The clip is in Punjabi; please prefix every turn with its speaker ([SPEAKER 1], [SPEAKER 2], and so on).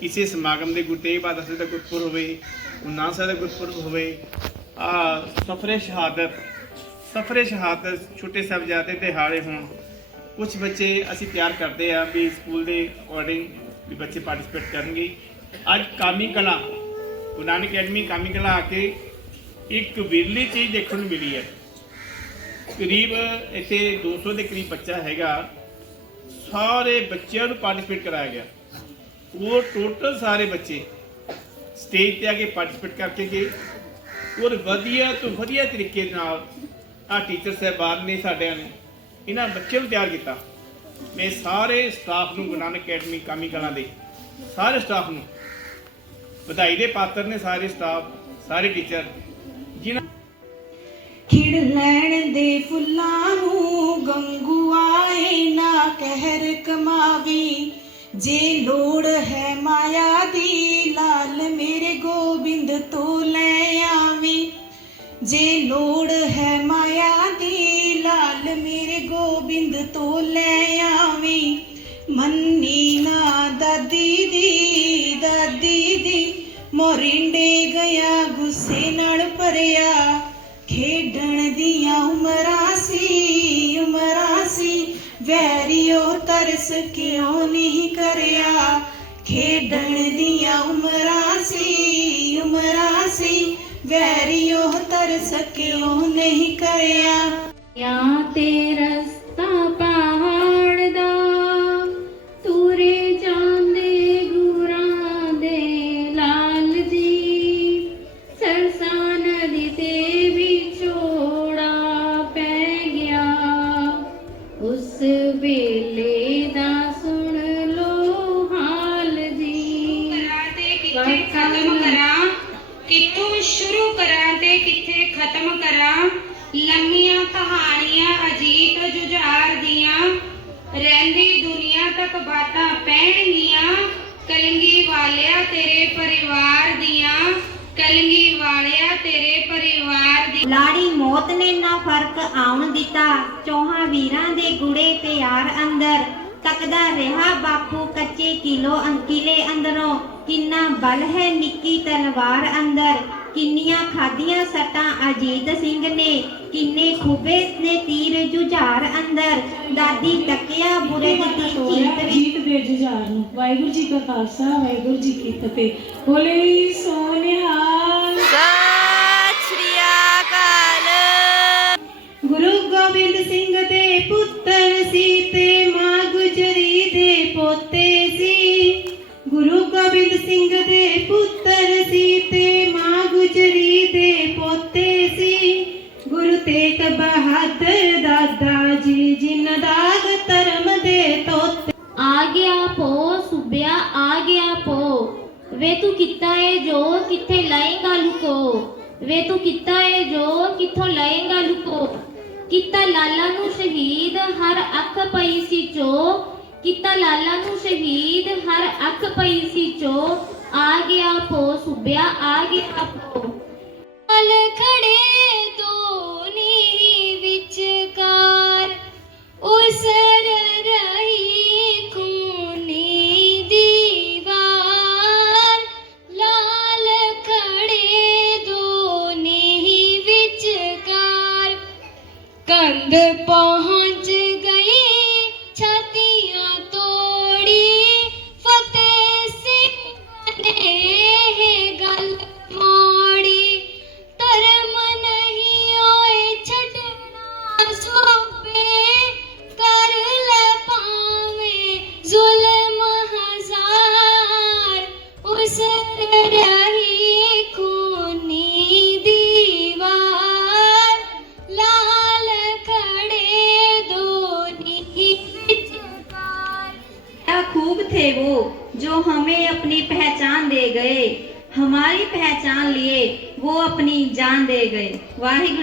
[SPEAKER 1] ਕਿਸੇ ਸਮਾਗਮ ਦੇ ਗੁਰੂ ਤੇਗ ਬਹਾਦਰ ਸਾਹਿਬ ਦਾ ਗੁਰਪੁਰਬ ਹੋਵੇ, ਗੁਰੂ ਨਾਨਕ ਸਾਹਿਬ ਦਾ ਗੁਰਪੁਰਬ ਹੋਵੇ, ਆ ਸਫਰੇ ਸ਼ਹਾਦਤ ਸਫਰੇ ਸ਼ਹਾਦਤ ਛੋਟੇ ਸਾਹਿਬਜ਼ਾਦੇ ਦਿਹਾੜੇ ਹੋਣ। ਕੁਝ ਬੱਚੇ ਅਸੀਂ ਪਿਆਰ ਕਰਦੇ ਆ ਵੀ ਸਕੂਲ ਦੇ ਅਕੋਰਡਿੰਗ ਵੀ ਬੱਚੇ ਪਾਰਟਿਸਿਪੇਟ ਕਰਨਗੇ। ਅੱਜ ਕਾਮੀ ਕਲਾ, ਗੁਰੂ ਨਾਨਕ ਅਕੈਡਮੀ ਕਾਮੀ ਕਲਾ ਆ ਕੇ ਇੱਕ ਵਿਰਲੀ ਚੀਜ਼ ਦੇਖਣ ਨੂੰ ਮਿਲੀ ਹੈ। ਕਰੀਬ ਇੱਥੇ 200 ਦੇ ਕਰੀਬ ਬੱਚਾ ਹੈਗਾ। ਸਾਰੇ ਬੱਚਿਆਂ ਨੂੰ ਪਾਰਟਿਸਿਪੇਟ ਕਰਾਇਆ ਗਿਆ। ਉਹ ਟੋਟਲ ਸਾਰੇ ਬੱਚੇ ਸਟੇਜ ਤੇ ਆ ਕੇ ਪਾਰਟਿਸਿਪੇਟ ਕਰਕੇ ਗਏ। ਔਰ ਵਧੀਆ ਤੋਂ ਵਧੀਆ ਤਰੀਕੇ ਦੇ ਨਾਲ ਆ ਟੀਚਰ ਸਾਹਿਬਾਨ ਨੇ ਸਾਡਿਆਂ ਨੇ ਇਹਨਾਂ ਬੱਚਿਆਂ ਨੂੰ ਤਿਆਰ ਕੀਤਾ। ਮੈਂ ਸਾਰੇ ਸਟਾਫ ਨੂੰ ਗੁਰੂ ਨਾਨਕ ਅਕੈਡਮੀ ਕਾਮੀ ਕਲਾਂ ਦੇ ਸਾਰੇ ਸਟਾਫ ਨੂੰ ਵਧਾਈ ਦੇ ਪਾਤਰ ਨੇ ਸਾਰੇ ਸਟਾਫ ਸਾਰੇ ਟੀਚਰ ਜਿਨ੍ਹਾਂ
[SPEAKER 2] ਖਿੜ ਲੈਣ ਦੇ ਫੁੱਲਾਂ ਨੂੰ ਗੰਗੂ ਆਏ ਨਾ ਕਹਿਰ ਕਮਾਵੀ। ਜੇ ਲੋੜ ਹੈ ਮਾਇਆ ਦੀ, ਲਾਲ ਮੇਰੇ ਗੋਬਿੰਦ ਤੋਂ ਲੈ ਆਵੀ। ਜੇ ਲੋੜ ਹੈ ਮਾਇਆ ਦੀ, ਲਾਲ ਮੇਰੇ ਗੋਬਿੰਦ ਤੋਂ ਲੈ ਆਵੀ। ਮੰਨੀ ਨਾ ਦਾਦੀ ਦੀ ਦਾਦੀ ਦੀ, ਮੋਰਿੰਡੇ ਗਿਆ ਗੁੱਸੇ ਨਾਲ ਭਰਿਆ। ਖੇਡਣ ਦੀਆਂ ਉਮਰਾਂ ਸੀ, ਉਮਰਾਂ ਵੈਰੀਓ ਤਰਸ ਕਿਉਂ ਨਹੀਂ ਕਰਿਆ? ਖੇਡਣ ਦੀਆਂ ਉਮਰਾਂ ਸੀ ਉਮਰਾਂ ਸੀ। ਵੈਰੀਓ ਤਰਸ ਕਿਉਂ ਨਹੀਂ ਕਰਿਆ?
[SPEAKER 3] ਜਾਂ ਤੇ
[SPEAKER 4] ਖਤਮ ਕਰਾਂ, ਕਿੱਥੋਂ ਸ਼ੁਰੂ ਕਰਾਂ ਤੇ ਕਿੱਥੇ ਖਤਮ ਕਰਾਂ? ਲੰਮੀਆਂ ਕਹਾਣੀਆਂ ਅਜੀਤ ਜੁਝਾਰ ਦੀਆਂ, ਰਹਿੰਦੀ ਦੁਨੀਆ ਤੱਕ ਬਾਤਾਂ ਪੈਣਗੀਆਂ, ਕਲੰਗੀ ਵਾਲਿਆ ਤੇਰੇ ਪਰਿਵਾਰ ਦੀਆਂ, ਕਲੰਗੀ ਵਾਲਿਆ ਤੇਰੇ ਪਰਿਵਾਰ ਦੀ
[SPEAKER 5] ਲਾੜੀ ਮੌਤ ਨੇ ਨਾ ਫ਼ਰਕ ਆਉਣ ਦਿੱਤਾ, ਚੋਹਾਂ ਵੀਰਾਂ ਦੇ ਗੁੜੇ ਪਿਆਰ ਅੰਦਰ, ਤੱਕਦਾ ਰਿਹਾ ਬਾਪੂ ਕੱਚੇ ਕਿਲੋ ਅੰਕਿਲੇ ਅੰਦਰੋਂ। ਕਿੰਨਾ ਬਲ ਹੈ ਨਿੱਕੀ ਤਲਵਾਰ ਅੰਦਰ? ਕਿੰਨੀਆਂ ਖਾਦੀਆਂ ਸੱਟਾਂ ਅਜੀਤ ਸਿੰਘ ਨੇ? ਕਿੰਨੇ ਖੂਬੇ ਨੇ ਤੀਰ ਜੁਝਾਰ ਅੰਦਰ? ਦਾਦੀ ਤੱਕਿਆ ਬੁਰੇ ਦੀ ਚੀਤ
[SPEAKER 2] ਜੀਤ ਦੇ ਜੁਝਾਰ ਨੂੰ। ਵਾਹਿਗੁਰੂ ਜੀ ਕਾ ਖਾਲਸਾ ਵਾਹਿਗੁਰੂ ਜੀ ਕੀ ਫਤਿਹ। ਬੋਲੇ ਸੋਨਿਹਾਲ ਗੁਰੂ ਗੋਬਿੰਦ ਸਿੰਘ ਦੇ ਪੁੱਤਰ ਸੀ
[SPEAKER 3] ਗਿਆ ਪੋ, ਸੁਬਿਆ ਆ ਗਿਆ ਪੋ। ਵੇ ਤੂੰ ਕੀਤਾ ਏ ਜੋ ਕਿੱਥੇ ਲਾਏਗਾ ਲੁਕੋ? ਵੇ ਤੂੰ ਕੀਤਾ ਏ ਜੋ ਕਿੱਥੋਂ ਲਾਏਗਾ ਲੁਕੋ? ਕੀਤਾ ਲਾਲਾ ਨੂੰ ਸ਼ਹੀਦ, ਹਰ ਅੱਖ ਪਈ ਸੀ ਚੋ। ਕੀਤਾ ਲਾਲਾ ਨੂੰ ਸ਼ਹੀਦ, ਹਰ ਅੱਖ ਪਈ ਸੀ ਚੋ। ਆ ਗਿਆ ਪੋ, ਸੁਬਿਆ ਆ ਗਿਆ ਪੋ। ਨਾਲ ਖੜੇ ਦੋਨੀ
[SPEAKER 5] পহ खूब थे वो जो हमें अपनी पहचान दे गए हमारी पहचान लिए वो अपनी जान दे गए वाहिगुरु